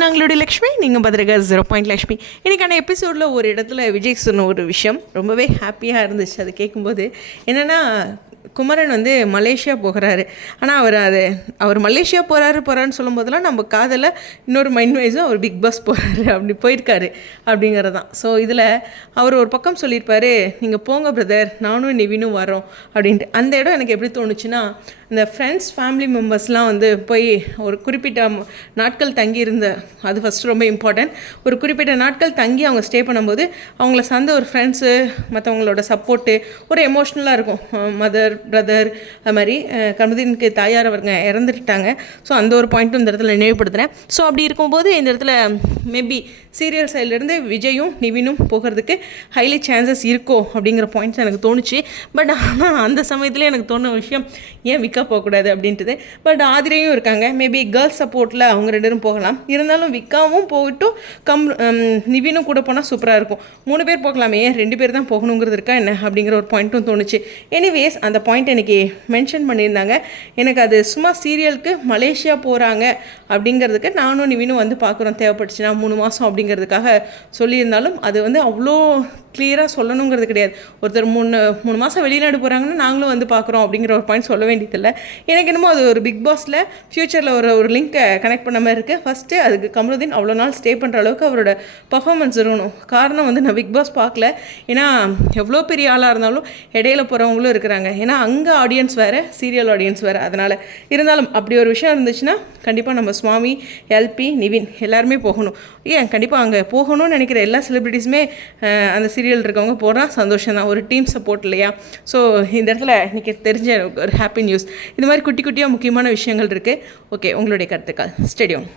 நாங்களுடைய லக்ஷ்மி, நீங்கள் பதிரகா 0 லக்ஷ்மி. இன்றைக்கான எபிசோடில் ஒரு இடத்துல விஜய் சொன்ன ஒரு விஷயம் ரொம்பவே ஹாப்பியாக இருந்துச்சு. அது கேட்கும்போது என்னென்னா, குமரன் வந்து மலேசியா போகிறாரு. ஆனால் அவர் மலேசியா போகிறாருன்னு சொல்லும் போதெல்லாம் நம்ம காதில் இன்னொரு மைண்ட் வைஸும் அவர் பிக் பாஸ் போகிறாரு அப்படி போயிருக்காரு அப்படிங்கிறது தான். ஸோ இதில் அவர் ஒரு பக்கம் சொல்லியிருப்பார், நீங்கள் போங்க பிரதர், நானும் நிவினும் வரோம் அப்படின்ட்டு. அந்த இடம் எனக்கு எப்படி தோணுச்சுன்னா, இந்த ஃப்ரெண்ட்ஸ் ஃபேமிலி மெம்பர்ஸ்லாம் வந்து போய் ஒரு குறிப்பிட்ட நாட்கள் தங்கியிருந்த, அது ஃபஸ்ட்டு ரொம்ப இம்பார்ட்டன்ட். ஒரு குறிப்பிட்ட நாட்கள் தங்கி அவங்க ஸ்டே பண்ணும்போது அவங்கள சார்ந்த ஒரு ஃப்ரெண்ட்ஸு மற்றவங்களோட சப்போர்ட்டு ஒரு எமோஷ்னலாக இருக்கும். மதர் பிரதர் அது மாதிரி கமருதீனுக்கு தாயார் அவங்க இறந்துட்டாங்க. ஸோ அந்த ஒரு பாயிண்ட்டும் இந்த இடத்துல நினைவுபடுத்துகிறேன். ஸோ அப்படி இருக்கும்போது இந்த இடத்துல மேபி சீரியல் சைட்லேருந்து விஜயும் நிவினும் போகிறதுக்கு ஹைலி சான்சஸ் இருக்கோ அப்படிங்கிற பாயிண்ட்ஸ் எனக்கு தோணுச்சு. பட் ஆனால் அந்த சமயத்தில் எனக்கு தோணுன விஷயம், ஏன் விக்கா போகக்கூடாது அப்படின்றது. பட் ஆதிரையும் இருக்காங்க, மேபி கேர்ள்ஸ் சப்போர்ட்டில் அவங்க 2 பேரும் போகலாம். இருந்தாலும் விக்காவும் போயிட்டும் நிவினும் கூட போனால் சூப்பராக இருக்கும். 3 பேர் போகலாமே, ஏன் 2 பேர் தான் போகணுங்கிறது இருக்கா என்ன அப்படிங்கிற ஒரு பாயிண்ட்டும் தோணுச்சு. எனிவேஸ் அந்த பாயிண்ட் எனக்கு மென்ஷன் பண்ணியிருந்தாங்க. எனக்கு அது சும்மா சீரியலுக்கு மலேசியா போகிறாங்க அப்படிங்கிறதுக்கு நானும் நிவினும் வந்து பார்க்குறோம், தேவைப்பட்டுச்சுன்னா 3 மாதம் அப்படிங்கிறதுக்காக சொல்லியிருந்தாலும் அது வந்து அவ்வளோ கிளியராக சொல்லணுங்கிறது கிடையாது. ஒருத்தர் 3 மாதம் வெளிநாடு போகிறாங்கன்னா நாங்களும் வந்து பார்க்குறோம் அப்படிங்கிற ஒரு பாயிண்ட் சொல்ல வேண்டியதில்லை. எனக்கு என்னமோ அது ஒரு பிக் பாஸில் ஃப்யூச்சரில் ஒரு லிங்க்கை கனெக்ட் பண்ண மாதிரி இருக்குது. ஃபஸ்ட்டு அதுக்கு கமருதீன் அவ்வளோ நாள் ஸ்டே பண்ணுற அளவுக்கு அவரோட பர்ஃபார்மன்ஸ் இருக்கணும். காரணம் வந்து நான் பிக் பாஸ் பார்க்கல, ஏன்னா எவ்வளோ பெரிய ஆளாக இருந்தாலும் இடையில போகிறவங்களும் இருக்கிறாங்க. ஏன்னா அங்கே ஆடியன்ஸ் வேறு, சீரியல் ஆடியன்ஸ் வேறு. அதனால் இருந்தாலும் அப்படி ஒரு விஷயம் இருந்துச்சுன்னா கண்டிப்பாக நம்ம சுவாமி, எல்பி, நிவின் எல்லாருமே போகணும். ஏன் கண்டிப்பாக அங்கே போகணும்னு நினைக்கிற எல்லா செலிப்ரிட்டிஸுமே அந்த சீரியல் இருக்கவங்க போனால் சந்தோஷம் தான், ஒரு டீம் சப்போர்ட் இல்லையா? ஸோ இந்த இடத்துல இன்றைக்கி தெரிஞ்ச ஒரு ஹாப்பி நியூஸ். இது மாதிரி குட்டி குட்டியாக முக்கியமான விஷயங்கள் இருக்குது. ஓகே, உங்களுடைய கருத்துக்கள் ஸ்டேடியம்.